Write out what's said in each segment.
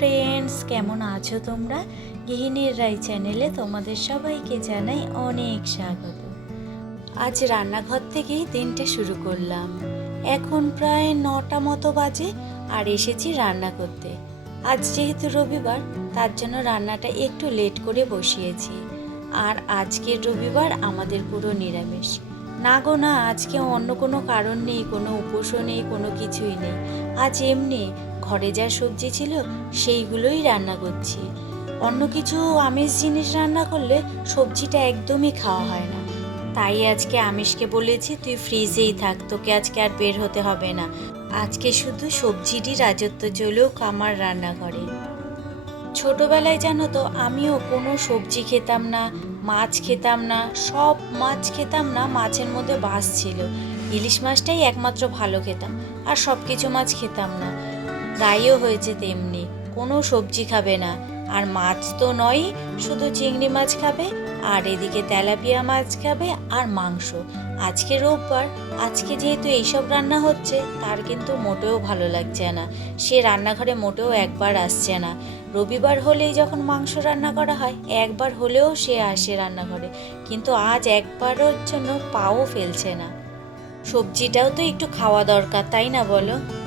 Friends কেমন আছো তোমরা? গৃহিণীর রাই চ্যানেলে তোমাদের সবাইকে জানাই অনেক স্বাগত। আজ রান্নাঘর থেকেই দিনটা শুরু করলাম। এখন প্রায় নটা মতো বাজে আর এসেছি রান্না করতে। আজ যেহেতু রবিবার, তার জন্য রান্নাটা একটু লেট করে বসিয়েছি। আর আজকের রবিবার আমাদের পুরো নিরামিষ। না গো না, আজকে অন্য কোনো কারণ নেই, কোনো উপোসও নেই, কোনো কিছুই নেই। আজ এমনি ঘরে যা সবজি ছিল, সেইগুলোই রান্না করছি। অন্য কিছু আমিষ জিনিস রান্না করলে সবজিটা একদমই খাওয়া হয় না। তাই আজকে আমিষকে বলেছি, তুই ফ্রিজেই থাক, তোকে আজকে আর বের হতে হবে না। আজকে শুধু সবজিরই রাজত্ব চলুক আমার রান্নাঘরে। ছোটবেলায় জানো তো, আমিও কোনো সবজি খেতাম না, মাছ খেতাম না, সব মাছ খেতাম না, মাছের মধ্যে বাস ছিল। ইলিশ মাছটাই একমাত্র ভালো খেতাম, আর সব কিছু মাছ খেতাম না। রাইও হয়েছে তেমনি। কোনো সবজি খাবে না। আর মাছ তো নয়ই, শুধু চিংড়ি মাছ খাবে, আর এদিকে তেলাপিয়া মাছ খাবে আর মাংস। আজকে রোববার, আজকে যেহেতু এইসব রান্না হচ্ছে, তার কিন্তু মোটেও ভালো লাগছে না। সে রান্নাঘরে মোটেও একবার আসছে না। রবিবার হলেই যখন মাংস রান্না করা হয়, একবার হলেও সে আসে রান্নাঘরে। কিন্তু আজ একবারের জন্য পাও ফেলছে না। সবজিটাও তো একটু খাওয়া দরকার, তাই না বলো?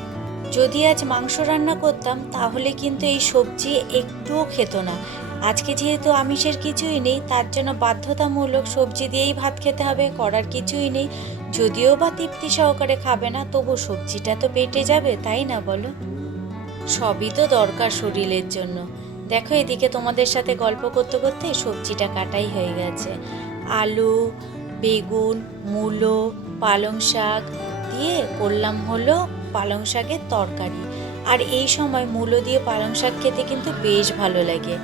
যদি আজ মাংস রান্না করতাম, তাহলে কিন্তু এই সবজি একটুও খেত না। আজকে যেহেতু আমিষের কিছুই নেই, তার জন্য বাধ্যতামূলক সবজি দিয়েই ভাত খেতে হবে, করার কিছুই নেই। যদিও বা তৃপ্তি সহকারে খাবে না, তবু সবজিটা তো পেটে যাবে, তাই না বলো? সবই তো দরকার শরীরের জন্য। দেখো, এদিকে তোমাদের সাথে গল্প করতে করতে সবজিটা কাটাই হয়ে গেছে। আলু, বেগুন, মূলো, পালং শাক দিয়ে করলাম হলো পালং শাকের তরকারি। আর এই সময় মূলো দিয়ে পালং শাক খেতে কিন্তু বেশ ভালো লাগে।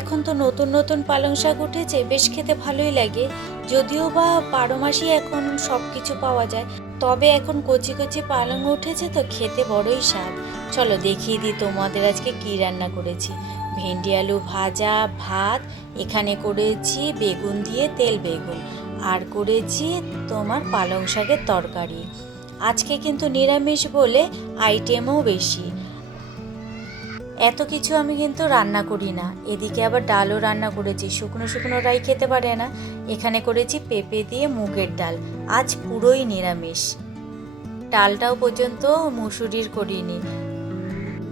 এখন তো নতুন নতুন পালং শাক উঠেছে, বেশ খেতে ভালোই লাগে। যদিও বা বারো মাসই এখন সব কিছু পাওয়া যায়, তবে এখন কচি কচি পালং উঠেছে তো খেতে বড়ই স্বাদ। চলো দেখিয়ে দিই তোমাদের আজকে কী রান্না করেছি। ভেন্ডি আলু ভাজা, ভাত, এখানে করেছি বেগুন দিয়ে তেল বেগুন। আর করেছি তোমার পালং শাকের তরকারি। আজকে কিন্তু নিরামিষ বলে আইটেমও বেশি। এত কিছু আমি কিন্তু রান্না করি না। এদিকে আবার ডালও রান্না করেছি। শুকনো শুকনো রাই খেতে পারে না। এখানে করেছি পেঁপে দিয়ে মুগের ডাল। আজ পুরোই নিরামিষ। ডালটাও পর্যন্ত মুসুরির করিনি।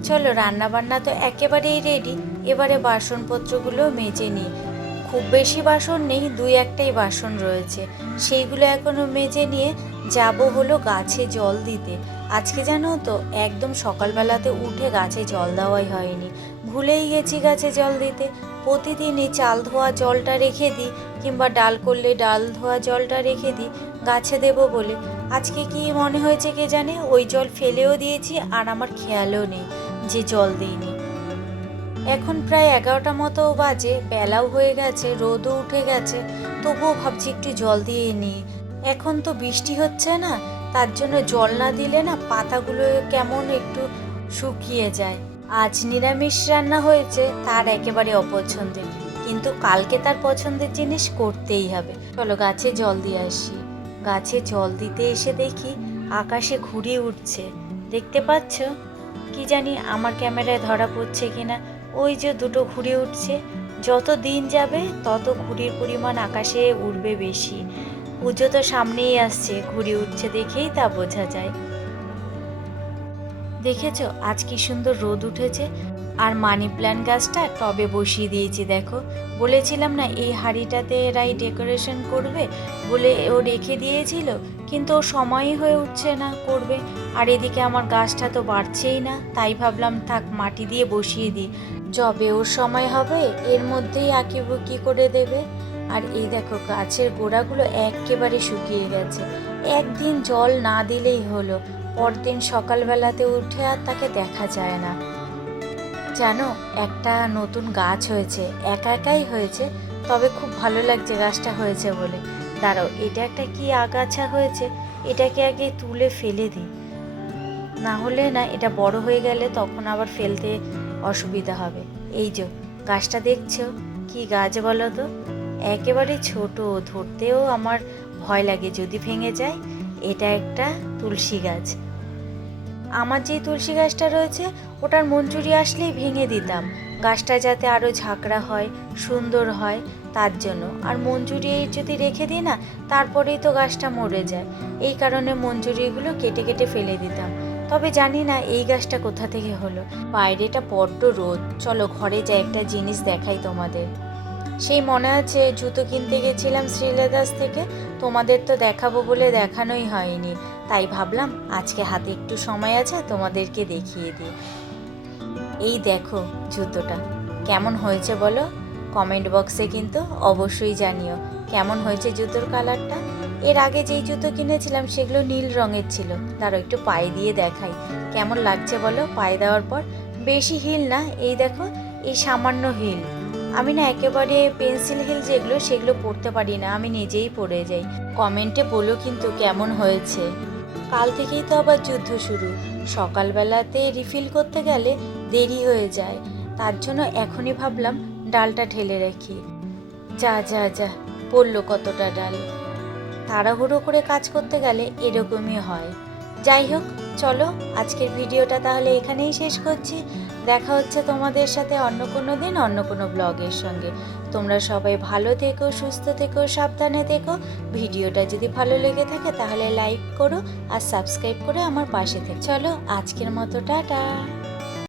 চলো রান্না বান্না তো একেবারেই রেডি এবারে বাসনপত্রগুলো মেজে নিই। খুব বেশি বাসন নেই, দুই একটাই বাসন রয়েছে। সেইগুলো এখনও মেজে নিয়ে যাব হলো গাছে জল দিতে। আজকে জানো তো, একদম সকালবেলাতে উঠে গাছে জল দেওয়াই হয়নি। ভুলেই গেছি গাছে জল দিতে। প্রতিদিনই চাল ধোয়া জলটা রেখে দিই, কিংবা ডাল করলে ডাল ধোয়া জলটা রেখে দিই, গাছে দেব বলে। আজকে কি মনে হয়েছে কে জানে? ওই জল ফেলেও দিয়েছি আর আমার খেয়ালও নেই যে জল দিইনি। এখন প্রায় এগারোটা মতো বাজে, বেলাও হয়ে গেছে, রোদও উঠে গেছে, তবুও ভাবছি একটু জল দিয়ে নিই। এখন তো বৃষ্টি হচ্ছে না, তার জন্য জল না দিলে না পাতাগুলো কেমন একটু শুকিয়ে যায়। আজ নিরামিষ রান্না হয়েছে, তার একেবারে অপছন্দের। কিন্তু কালকে তার পছন্দের জিনিস করতেই হবে। চলো গাছে জল দিয়ে আসি। গাছে জল দিতে এসে দেখি আকাশে ঘুড়ি উঠছে। দেখতে পাচ্ছ? কি জানি আমার ক্যামেরায় ধরা পড়ছে কিনা। ওই যে দুটো ঘুরে উঠছে। যত দিন যাবে, তত ঘুড়ির পরিমাণ আকাশে উঠবে বেশি। পুজো তো সামনেই আসছে, ঘুড়ি উঠছে দেখেই তা বোঝা যায়। দেখেছ, আজ কি সুন্দর রোদ উঠেছে। আর মানি প্ল্যান্ট গাছটা টবে বসিয়ে দিয়েছি, দেখো। বলেছিলাম না, এই হাঁড়িটাতে এরাই ডেকোরেশন করবে বলে ও রেখে দিয়েছিল, কিন্তু ও সময়ই হয়ে উঠছে না করবে। আর এদিকে আমার গাছটা তো বাড়ছেই না, তাই ভাবলাম থাক, মাটি দিয়ে বসিয়ে দিই। যবে ওর সময় হবে, এর মধ্যেই আঁকি বুকি করে দেবে। আর এই দেখো, গাছের গোড়াগুলো একেবারে শুকিয়ে গেছে। একদিন জল না দিলেই হলো, পরদিন সকালবেলাতে উঠে আর তাকে দেখা যায় না। জানো, একটা নতুন গাছ হয়েছে, একা একাই হয়েছে, তবে খুব ভালো লাগছে গাছটা হয়েছে বলে। দাঁড়াও, এটা একটা কি আগাছা হয়েছে? এটাকে আগে তুলে ফেলে দিই। না হলে না, এটা বড় হয়ে গেলে তখন আবার ফেলতে অসুবিধা হবে। এই যে, গাছটা দেখছ? কি গাছ বলো তো? একেবারে ছোট, ধরতেও আমার ভয় লাগে। যদি ভেঙে যায়, এটা একটা তুলসী গাছ। আমার যে তুলসী গাছটা রয়েছে, ওটার মঞ্জুরি আসলেই ভেঙে দিতাম। গাছটা যাতে আরও ঝাঁকড়া হয়, সুন্দর হয়, তার জন্য। আর মঞ্জুরি যদি রেখে দিই না, তারপরেই তো গাছটা মরে যায়। এই কারণে মঞ্জুরিগুলো কেটে কেটে ফেলে দিতাম। তবে জানি না এই গাছটা কোথা থেকে হলো। বাইরেটা বড্ড রোদ। চলো ঘরে যাই, একটা জিনিস দেখাই তোমাদের। সেই মনে আছে, জুতো কিনতে গেছিলাম শ্রীলেদাস থেকে। তোমাদের তো দেখাবো বলে দেখানোই হয়নি। তাই ভাবলাম, আজকে হাতে একটু সময় আছে, তোমাদেরকে দেখিয়ে দিই। এই দেখো জুতোটা, কেমন হয়েছে বলো? কমেন্ট বক্সে কিন্তু অবশ্যই জানিও, কেমন হয়েছে জুতোর কালারটা? এর আগে যেই জুতো কিনেছিলাম, সেগুলো নীল রঙের ছিল। তারও একটু পায়ে দিয়ে দেখাই। কেমন লাগছে বলো? পায়ে দেওয়ার পর, বেশি হিল না, এই দেখো, এই সামান্য হিল। আমি না একেবারে পেন্সিল হিল যেগুলো, সেগুলো পড়তে পারি না, আমি নিজেই পড়ে যাই। কমেন্টে বলো কিন্তু কেমন হয়েছে। কাল থেকেই তো আবার যুদ্ধ শুরু। সকালবেলাতে রিফিল করতে গেলে দেরি হয়ে যায়। তার জন্য এখনই ভাবলাম ডালটা ঢেলে রাখি। যা যা যা, পড়ল কতটা ডাল। তাড়াহুড়ো করে কাজ করতে গেলে এরকমই হয়। যাই হোক, চলো আজকের ভিডিওটা তাহলে এখানেই শেষ করছি। দেখা হচ্ছে তোমাদের সাথে অন্য কোনো দিন, অন্য কোনো ব্লগের সঙ্গে। তোমরা সবাই ভালো থেকো, সুস্থ থেকো, সাবধানে থেকো। ভিডিওটা যদি ভালো লেগে থাকে তাহলে লাইক করো আর সাবস্ক্রাইব করে আমার পাশে থেকে। চলো আজকের মতো, টাটা।